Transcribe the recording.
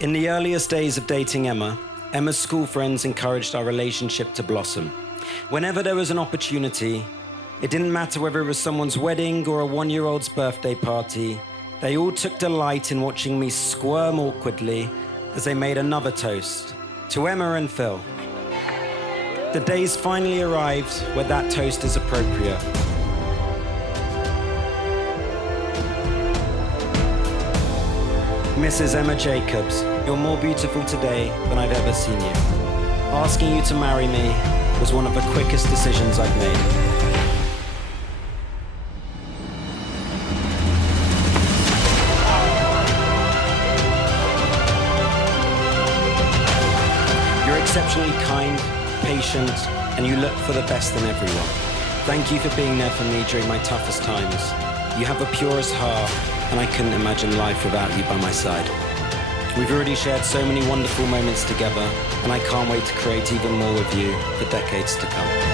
In the earliest days of dating Emma, Emma's school friends encouraged our relationship to blossom. Whenever there was an opportunity, it didn't matter whether it was someone's wedding or a one-year-old's birthday party, they all took delight in watching me squirm awkwardly as they made another toast to Emma and Phil. The days finally arrived where that toast is appropriate. Mrs. Emma Jacobs, you're more beautiful today than I've ever seen you. Asking you to marry me was one of the quickest decisions I've made. You're exceptionally kind, patient, and you look for the best in everyone. Thank you for being there for me during my toughest times. You have the purest heart, and I couldn't imagine life without you by my side. We've already shared so many wonderful moments together, and I can't wait to create even more with you for decades to come.